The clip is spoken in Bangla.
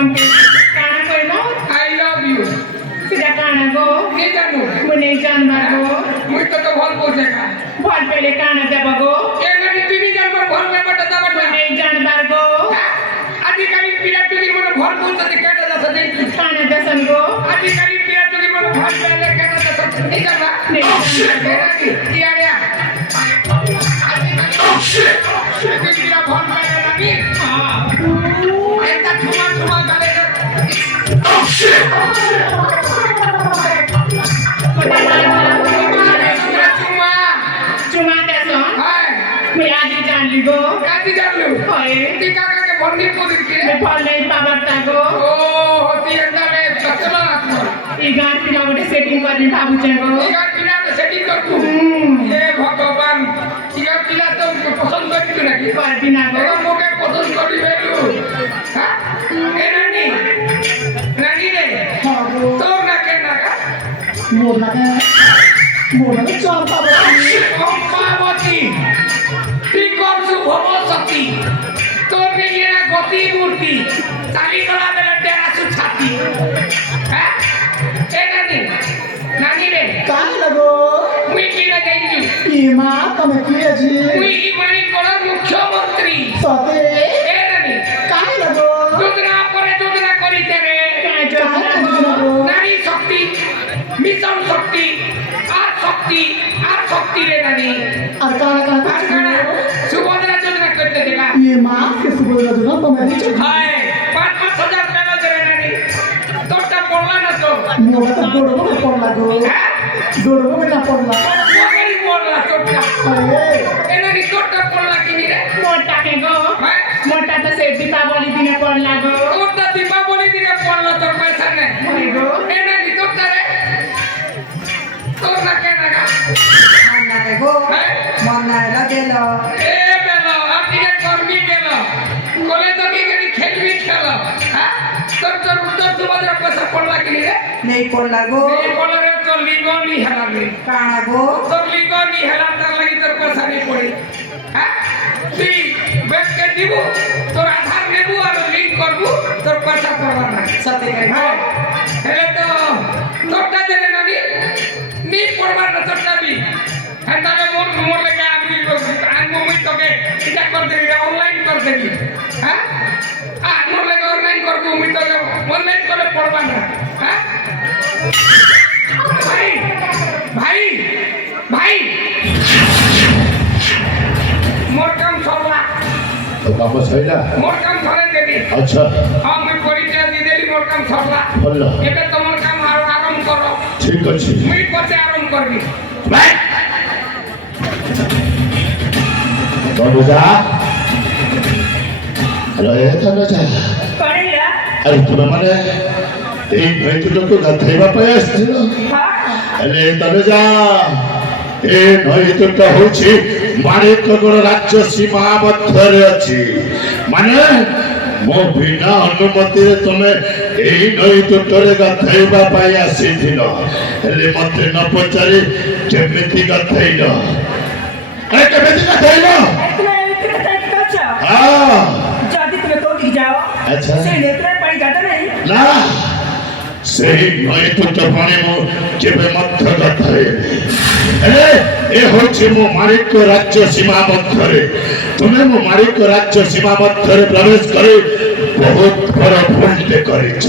ତମକେ କାଣା କହିଲ I love you. ସେଟା କାଣା ଗো কে জানো? ମୁଁ ନେଇ ଜାଣିବାର গো মুই তো ভাল বলছে না। ଭଲ পেলে କାଣା ଦେବ গো এ নানি তুমি জানবার ভাল ব্যাপারটা দাবা ମୁଁ না। ନେଇ ଜାଣିବାର গো আজিকালি পিরাটুকির মনে ভাল বলতে কেটে যাচ্ছে দেখি। କାଣା ଦେସନ୍ গো আজিকালি পিরাটুকির মনে ভাল পেলে কেটে যাচ্ছে ঠিক আছে না? ନେଇ ଜାଣିବାର নানি কি আরে? আজিকালি পিরা ভাল পেলে নানি। এটা ঠুমা গালে। চুমা দেসন হ্যাঁ ମୁଁ ଆଜି ଜାଣିଲି ଗো কাজি জানলু হয় তুই কাকাকে ভর্তি করিস কি ମୁଁ ଭଲ ନେଇ ପାବାର ତା গো ও হতি এন্দালে চশমা রাখো ଇ ଗାଁ ପିଲା ଗୋଟେ ସେଟିଂ କରିବି ଭାବୁଛେ গো ইগার পিলা তো সেটিং করবু হে ভগবান ইগার পিলা তো পছন্দ করিবি নাকি করবি না গো এরা মোকে পছন্দ করিবে তু হ্যাঁ এ রানী রানী রে তোর নাকে নাকা মোর লাগে চম্পাবতী চম্পাবতী তুই করছু ভবসতী তোর নিয়ে না গতি মূর্তি চালি গলা বেলা ডেরাছু ছাতি হ্যাঁ এ নানি নানি রে কাই লাগো মুই কি না যাইছি ইমা তুমি কি আজি মুই ই মানি করার মুখ্যমন্ত্রী সতে এ নানি কাই লাগো যোজনা করিতে রে কাই যোজনা গো নারী শক্তি মিশন শক্তি আর শক্তি রে নানি আর কানা আর কানা সুভদ্রা যোজনা করতে দিলা ইমা কে সুবল যোজনা তুমি দিছো হায় 5,000 টাকা দেবে নানি তোরটা পড়লা না তো মোর তো গোড়ো না পড়লা গো হ্যাঁ গোড়ো না পড়লা মগেরই পড়লা তোরটা আরে এ নানি তোরটা পড়লা কিনি রে মোটাকে গো হ্যাঁ মোটা তো সে দীপাবলি দিনে পড়লা গো তোরটা দীপাবলি দিনে পড়লো তোর পয়সা নেই হয় গো এ নানি তোরটা রে তোর না কে নাগা মান্না দেখো হ্যাঁ মান্না এলা গেল এ বেলো আপনি কে করবি গেল কলে তো কি গেলি খেলবি খেল হ্যাঁ তোর উত্তর সুভদ্রা পয়সা পড়লা কিনি রে নেই পড়লা গো এই বলরে তোর লিঙ্গ নি হেলাবে কানা গো তোর লিঙ্গ নি হেলা তার লাগি তোর পয়সা নেই পড়ে হ্যাঁ তুই ব্যাংকে দিব তোর আধার নেবু আর লিঙ্ক করবু তোর পয়সা পড়বা না সতে কে হ্যাঁ হেলে তো তোরটা দেবে নানি নি পড়বার না তোরটা বি হ্যাঁ তাহলে মোর লেগে আমি মুই তোকে এটা করে দেবি অনলাইন করে দেবি হ্যাঁ মোর লেগে অনলাইন করবো মুই তোকে অনলাইন করে পড়বা না হ্যাঁ ভাই ভাই ভাই মোর কাম সরলা তো কাম সইলা মোর কাম সরে দেবি আচ্ছা আমি পরিচয় দিয়ে দেলি মোর কাম সরলা ভালো এটা তোমার কাম আরো আরাম করো ঠিক আছে মুই পথে আরাম করবি তনুজা আরে তনুজা করেলা আরে তুমি মানে এই নৈতুটুকু গাধেଇବା ପାଇଁ ଆସିছিল ହେଲେ ତନୁଜା ଏ ନୈତୁଟା ହଉଛି ମାଣିକଗଡ଼ ରାଜ୍ୟ ସୀମା ମଧ୍ୟରେ ଅଛି ମାନେ ମୋ ବିନା ଅନୁମତିରେ ତମେ ଏଇ ନୈତୁଟରେ ଗାଧେଇବା ପାଇଁ ଆସିଥିଲ ହେଲେ ମତେ ନ ପଚାରି କେମିତି ଗାଧେଇଲ ଆରେ କେମିତି ଗାଧେଇଲ তুমি এতরে টাইট করছ ହଁ যদি তুমি কোটি যাও আচ্ছা সেই নেত্রে পানি গাদা নাই না সেই নৈতুট পাଣି ମୁଁ କେବେ ମଧ୍ୟ ଗାଧେଇନି ହେଲେ ଏ ହେଉଛି ମୋ ମାଣିକ ରାଜ୍ୟ ସୀମା ମଧ୍ୟରେ ତୁମେ ମୋ ମାଣିକ ରାଜ୍ୟ ସୀମା ମଧ୍ୟରେ ପ୍ରବେଶ କରି ବହୁତ ବଡ଼ ଭୁଲଟେ କରିଛ